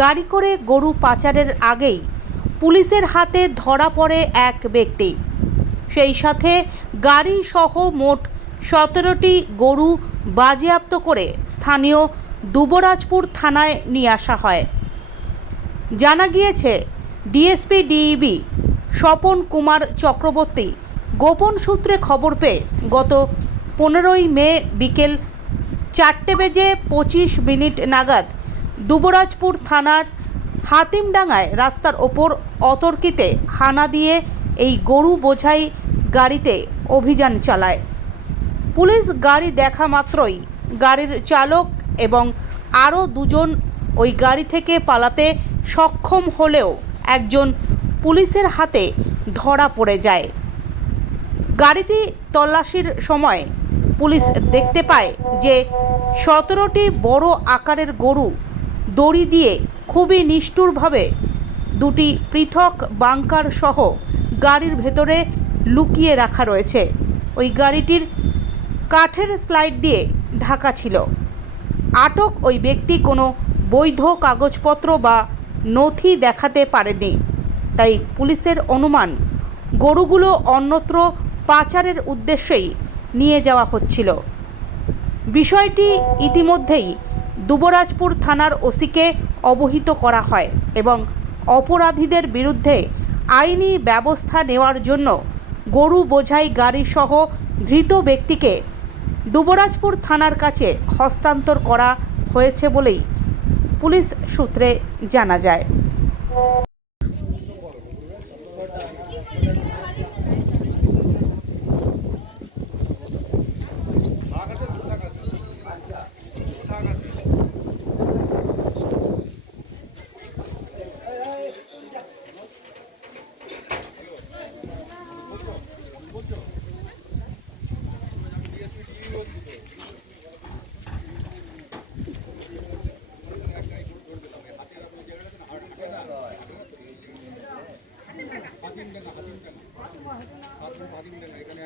গাড়ি করে গরু পাচারের আগেই পুলিশের হাতে ধরা পড়ে এক ব্যক্তি। সেই সাথে গাড়ি সহ মোট সতেরোটি গরু বাজেয়াপ্ত করে স্থানীয় দুবরাজপুর থানায় নিয়ে আসা হয়। জানা গিয়েছে, ডিএসপি ডিইবি স্বপন কুমার চক্রবর্তী গোপন সূত্রে খবর পেয়ে গত পনেরোই মে বিকেল চারটে বেজে পঁচিশ মিনিট নাগাদ দুবরাজপুর থানার হাতিমডাঙ্গায় রাস্তার ওপর অতর্কিতে হানা দিয়ে এই গরু বোঝাই গাড়িতে অভিযান চালায়। পুলিশ গাড়ি দেখা মাত্রই গাড়ির চালক এবং আরও দুজন ওই গাড়ি থেকে পালাতে সক্ষম হলেও একজন পুলিশের হাতে ধরা পড়ে যায়। গাড়িটি তল্লাশির সময় পুলিশ দেখতে পায় যে সতেরোটি বড় আকারের গরু দড়ি দিয়ে খুবই নিষ্ঠুরভাবে দুটি পৃথক বাংকার সহ গাড়ির ভেতরে লুকিয়ে রাখা রয়েছে। ওই গাড়িটির কাঠের স্লাইড দিয়ে ঢাকা ছিল। আটক ওই ব্যক্তি কোনো বৈধ কাগজপত্র বা নথি দেখাতে পারেনি তাই পুলিশের অনুমান, গরুগুলো অন্যত্র পাচারের উদ্দেশ্যেই নিয়ে যাওয়া হচ্ছিল। বিষয়টি ইতিমধ্যেই দুবরাজপুর থানার ওসিকে অবহিত করা হয় এবং অপরাধীদের বিরুদ্ধে আইনি ব্যবস্থা নেওয়ার জন্য গরু বোঝাই গাড়িসহ ধৃত ব্যক্তিকে দুবরাজপুর থানার কাছে হস্তান্তর করা হয়েছে বলেই পুলিশ সূত্রে জানা যায়। ಹದಿನೆಂಟನ ಹದಿನೆಂಟನ ಹದಿನೆಂಟನ ಯಾಕಂದರೆ